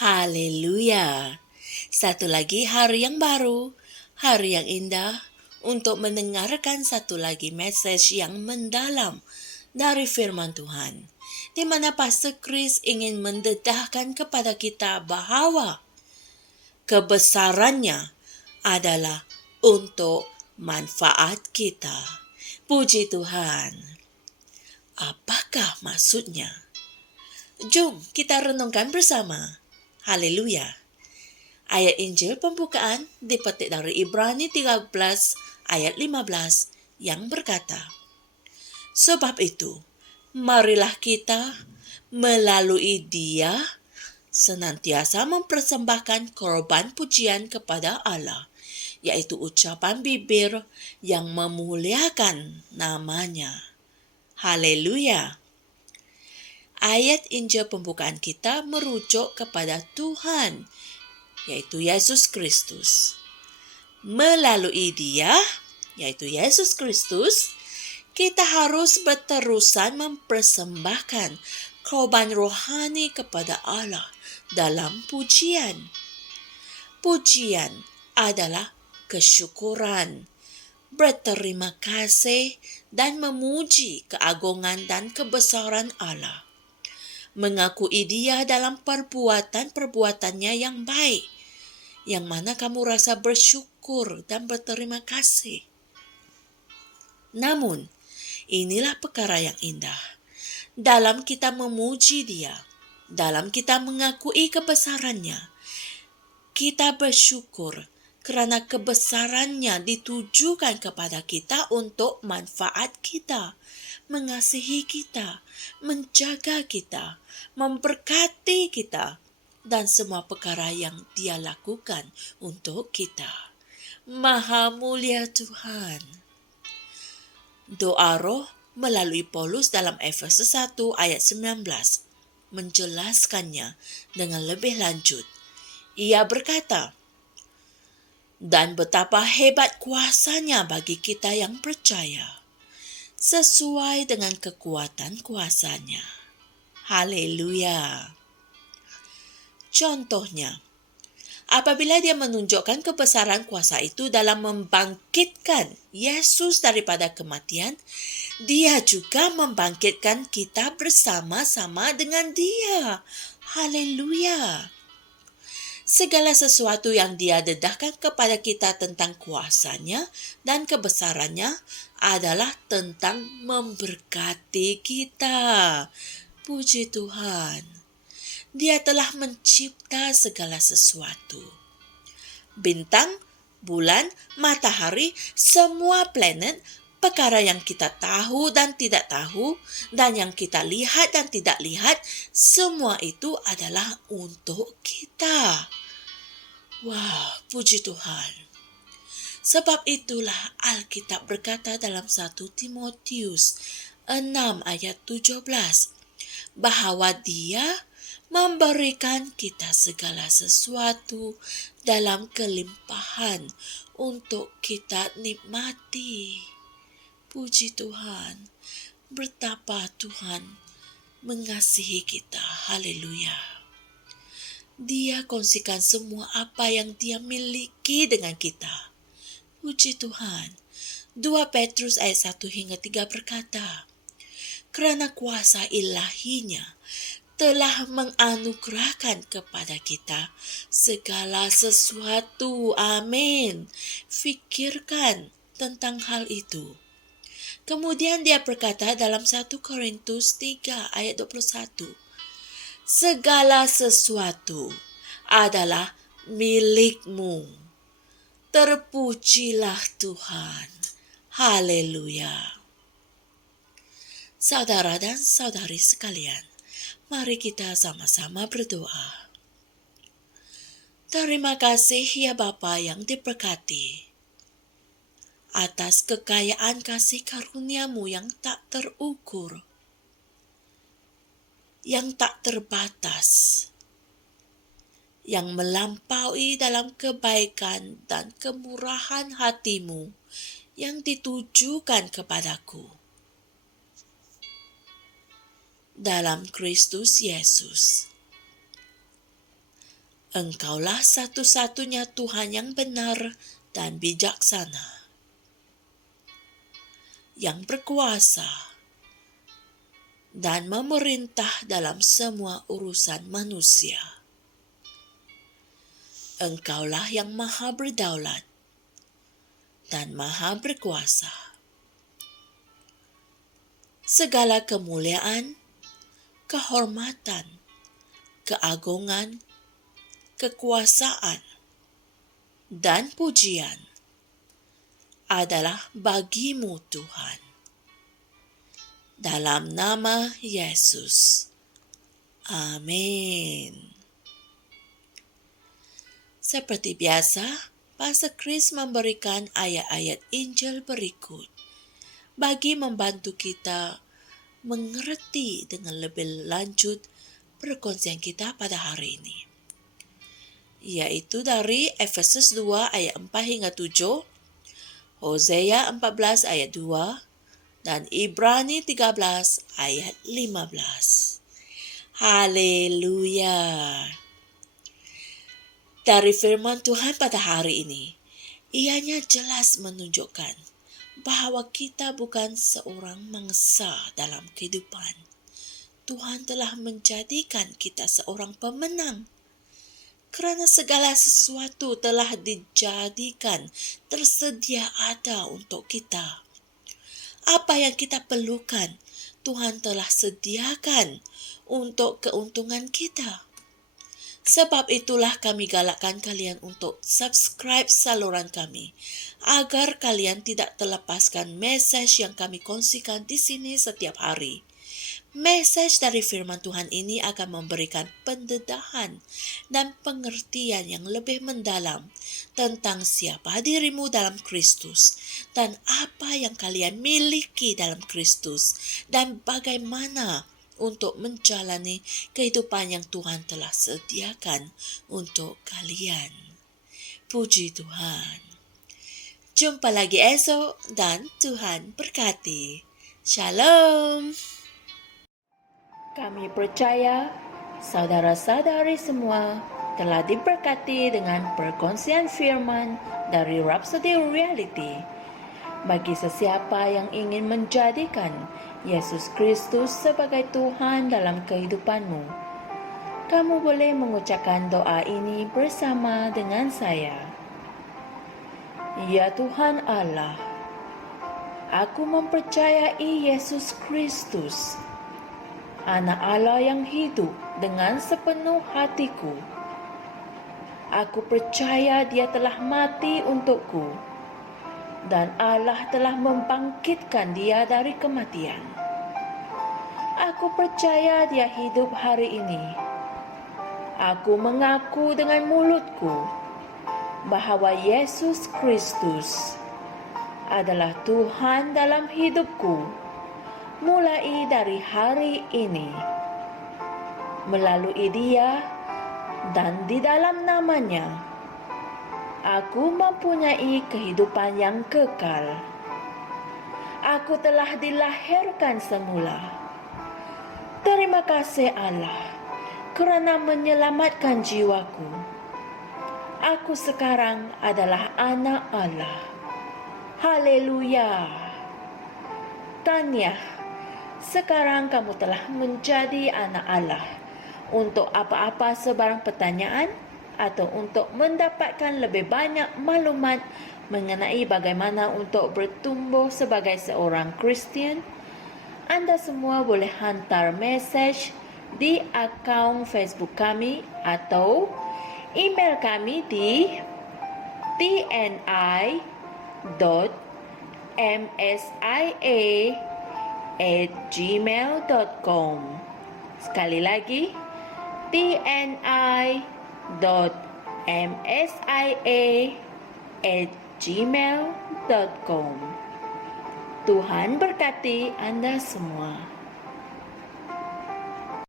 Haleluya. Satu lagi hari yang baru, hari yang indah untuk mendengarkan satu lagi message yang mendalam dari firman Tuhan, di mana Pastor Chris ingin mendedahkan kepada kita bahwa kebesarannya adalah untuk manfaat kita. Puji Tuhan. Apakah maksudnya? Jom kita renungkan bersama. Haleluya. Ayat Injil pembukaan dipetik dari Ibrani 13 ayat 15 yang berkata, sebab itu, marilah kita melalui Dia senantiasa mempersembahkan korban pujian kepada Allah, yaitu ucapan bibir yang memuliakan namanya. Haleluya. Ayat Injil pembukaan kita merujuk kepada Tuhan, yaitu Yesus Kristus. Melalui Dia, yaitu Yesus Kristus, kita harus berterusan mempersembahkan korban rohani kepada Allah dalam pujian. Pujian adalah kesyukuran, berterima kasih dan memuji keagungan dan kebesaran Allah. Mengakui Dia dalam perbuatan-perbuatannya yang baik, yang mana kamu rasa bersyukur dan berterima kasih. Namun, inilah perkara yang indah. Dalam kita memuji Dia, dalam kita mengakui kebesarannya, kita bersyukur kerana kebesarannya ditujukan kepada kita untuk manfaat kita, mengasihi kita, menjaga kita, memberkati kita, dan semua perkara yang Dia lakukan untuk kita. Maha mulia Tuhan. Doa roh melalui Paulus dalam Efesus 1 ayat 19 menjelaskannya dengan lebih lanjut. Ia berkata, dan betapa hebat kuasanya bagi kita yang percaya, sesuai dengan kekuatan kuasanya. Haleluya. Contohnya, apabila Dia menunjukkan kebesaran kuasa itu dalam membangkitkan Yesus daripada kematian, Dia juga membangkitkan kita bersama-sama dengan Dia. Haleluya. Segala sesuatu yang Dia dedahkan kepada kita tentang kuasanya dan kebesarannya adalah tentang memberkati kita. Puji Tuhan. Dia telah mencipta segala sesuatu. Bintang, bulan, matahari, semua planet, perkara yang kita tahu dan tidak tahu, dan yang kita lihat dan tidak lihat, semua itu adalah untuk kita. Wah, puji Tuhan. Sebab itulah Alkitab berkata dalam 1 Timotius 6 ayat 17, bahwa Dia memberikan kita segala sesuatu dalam kelimpahan untuk kita nikmati. Puji Tuhan, betapa Tuhan mengasihi kita. Haleluya. Dia kongsikan semua apa yang Dia miliki dengan kita. Puji Tuhan. 2 Petrus ayat 1 hingga 3 berkata, kerana kuasa ilahinya telah menganugerahkan kepada kita segala sesuatu. Amin. Fikirkan tentang hal itu. Kemudian Dia berkata dalam 1 Korintus 3 ayat 21, segala sesuatu adalah milikmu. Terpujilah Tuhan. Haleluya. Saudara dan saudari sekalian, mari kita sama-sama berdoa. Terima kasih ya Bapa yang diberkati, atas kekayaan kasih karunia-Mu yang tak terukur, yang tak terbatas, yang melampaui dalam kebaikan dan kemurahan hati-Mu yang ditujukan kepadaku. Dalam Kristus Yesus. Engkaulah satu-satunya Tuhan yang benar dan bijaksana, yang berkuasa dan memerintah dalam semua urusan manusia. Engkaulah yang maha berdaulat dan maha berkuasa. Segala kemuliaan, kehormatan, keagungan, kekuasaan, dan pujian adalah bagimu Tuhan. Dalam nama Yesus. Amin. Seperti biasa, Pastor Chris memberikan ayat-ayat Injil berikut bagi membantu kita mengerti dengan lebih lanjut perkongsian kita pada hari ini, yaitu dari Efesus 2 ayat 4 hingga 7, Hosea 14 ayat 2, dan Ibrani 13 ayat 15. Haleluya. Dari firman Tuhan pada hari ini, ianya jelas menunjukkan bahwa kita bukan seorang mangsa dalam kehidupan. Tuhan telah menjadikan kita seorang pemenang. Kerana segala sesuatu telah dijadikan tersedia ada untuk kita. Apa yang kita perlukan, Tuhan telah sediakan untuk keuntungan kita. Sebab itulah kami galakkan kalian untuk subscribe saluran kami, agar kalian tidak terlepaskan mesej yang kami kongsikan di sini setiap hari. Mesej dari firman Tuhan ini akan memberikan pendedahan dan pengertian yang lebih mendalam tentang siapa dirimu dalam Kristus dan apa yang kalian miliki dalam Kristus dan bagaimana untuk menjalani kehidupan yang Tuhan telah sediakan untuk kalian. Puji Tuhan. Jumpa lagi esok dan Tuhan berkati. Shalom. Kami percaya saudara-saudari semua telah diberkati dengan perkongsian firman dari Rhapsody Reality. Bagi sesiapa yang ingin menjadikan Yesus Kristus sebagai Tuhan dalam kehidupanmu, kamu boleh mengucapkan doa ini bersama dengan saya. Ya Tuhan Allah, aku mempercayai Yesus Kristus, Anak Allah yang hidup dengan sepenuh hatiku. Aku percaya Dia telah mati untukku, dan Allah telah membangkitkan Dia dari kematian. Aku percaya Dia hidup hari ini. Aku mengaku dengan mulutku bahwa Yesus Kristus adalah Tuhan dalam hidupku mulai dari hari ini. Melalui Dia dan di dalam nama-Nya, aku mempunyai kehidupan yang kekal. Aku telah dilahirkan semula. Terima kasih Allah kerana menyelamatkan jiwaku. Aku sekarang adalah anak Allah. Haleluya. Tanya, sekarang kamu telah menjadi anak Allah. Untuk apa-apa sebarang pertanyaan atau untuk mendapatkan lebih banyak maklumat mengenai bagaimana untuk bertumbuh sebagai seorang Kristian, Anda semua boleh hantar mesej di akaun Facebook kami atau email kami di tni.msia@gmail.com. Sekali lagi, tni.msia@gmail.com. Tuhan berkati Anda semua.